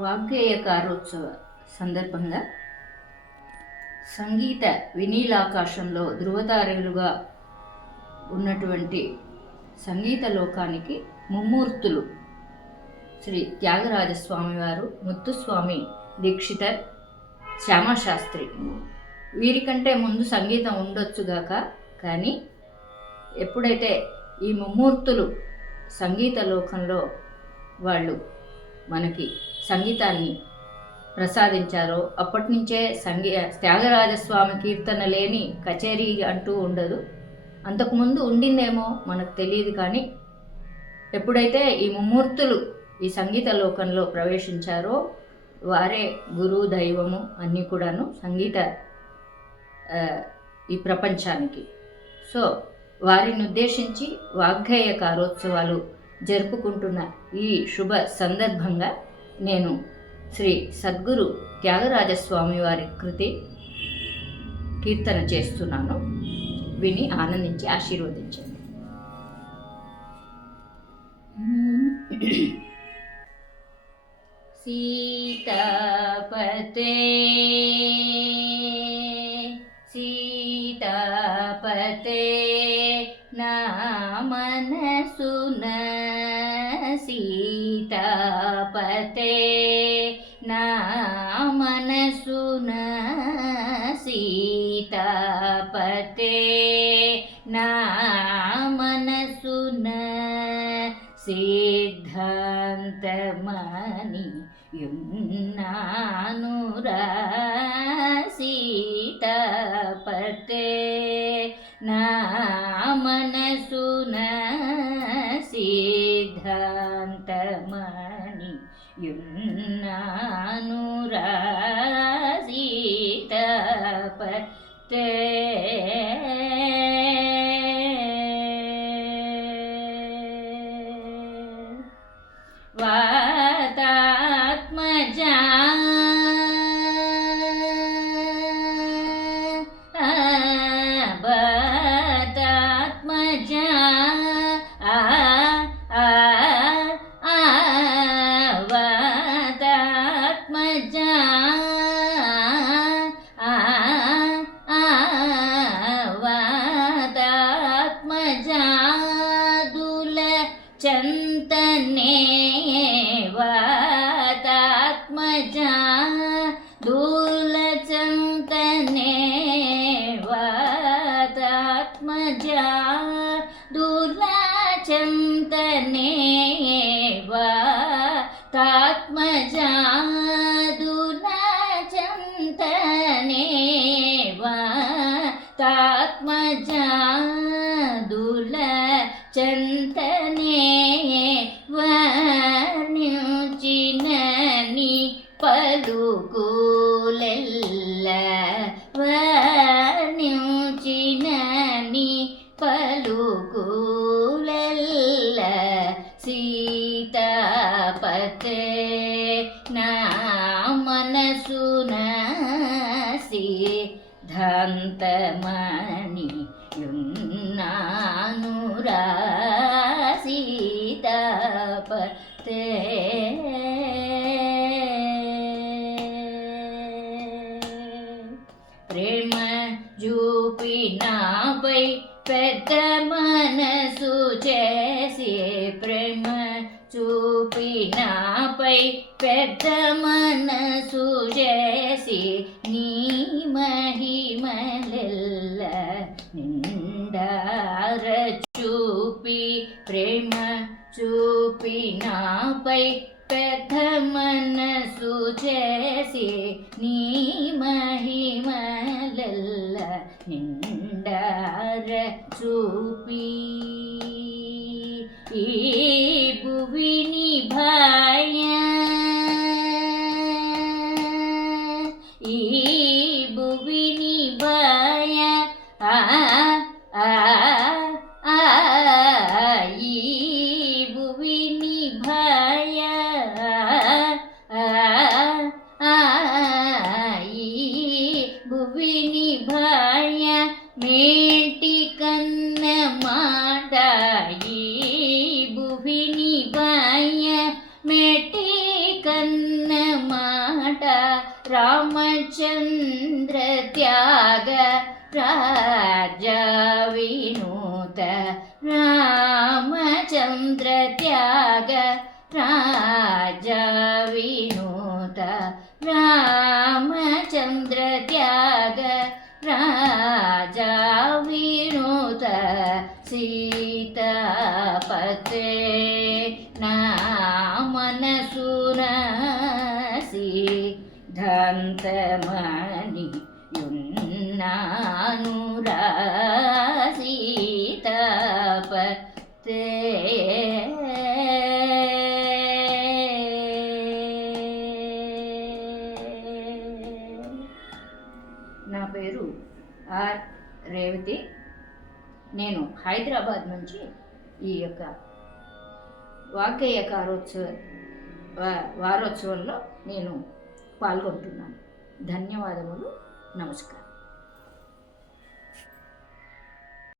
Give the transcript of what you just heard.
వాగ్గేయకారోత్సవ సందర్భంగా సంగీత వినీలాకాశంలో ధృవతారలుగా ఉన్నటువంటి సంగీత లోకానికి ముమ్మూర్తులు శ్రీ త్యాగరాజస్వామి వారు, ముత్తుస్వామి దీక్షితర్, శ్యామశాస్త్రి. వీరికంటే ముందు సంగీతం ఉండొచ్చుగాక, కానీ ఎప్పుడైతే ఈ ముమ్మూర్తులు సంగీత లోకంలో వాళ్ళు మనకి సంగీతాన్ని ప్రసాదించారో అప్పటి నుంచే త్యాగరాజస్వామి కీర్తన లేని కచేరీ అంటూ ఉండదు. అంతకుముందు ఉండిందేమో మనకు తెలియదు, కానీ ఎప్పుడైతే ఈ ముమ్మూర్తులు ఈ సంగీత లోకంలో ప్రవేశించారో వారే గురువు, దైవము అన్నీ కూడాను సంగీత ఈ ప్రపంచానికి. సో వారిని ఉద్దేశించి వాగ్గేయకారోత్సవాలు జరుపుకుంటున్న ఈ శుభ సందర్భంగా నేను శ్రీ సద్గురు త్యాగరాజస్వామి వారి కృతి కీర్తన చేస్తున్నాను. విని ఆనందించి ఆశీర్వదించండి. సీతాపతే సీతాపతే నా మనసున సీతాపతే నా మనసున సీతాపతే నా మనసున సిద్ధాంతమని యున్నానురా సీతాపతే నా మనసున సిద్ధాంతమని యున్నానురా సీతాపతే వాతాత్మజా వాతాత్మజా వాతాత్మజా వాతాత్మజా దుల చంతనే వాతాత్మజా దుల చంతనే వాతాత్మజా దుల చంతనే వాతాత్మజా దుల చంతనే వాతాత్మజా దుల చంతనే వర్ణించినని పలుకులెల్ల వర్ణించినని పలుకులెల్ల సీతాపతే నా మనసున సిద్ధాంతమని యున్నానురా సీతాపతే ప్రేమ చూపినాపై పెద్ద మనసు చేసి ప్రేమ చూపినాపై పెద్ద మనసు చేసి నీ మహిమలెల్ల నిండార చూపి ప్రేమ చూపినాపై పెద్ద మనసు చేసి నీ మహిమలెల్ల నిండార చూపి ఈ భువిని భాయ ఈ భువిని భాయ ఈ భువిని భాయ ఈ భువిని భాయ మేటి కన్న మాట ఈ రామచంద్ర త్యాగ రాజ వినూత రామచంద్ర త్యాగ రాజ వినూత రామచంద్ర త్యాగ రాజ వినూత సీతాపతే నా మనసున సిద్ధాంతమణి యున్నానురా సీతాపతే. నా పేరు ఆర్ రేవతి. నేను హైదరాబాద్ నుంచి ఈ యొక్క వాగ్గేయ వారోత్సవంలో నేను పాల్గొంటున్నాను. ధన్యవాదములు. నమస్కారం.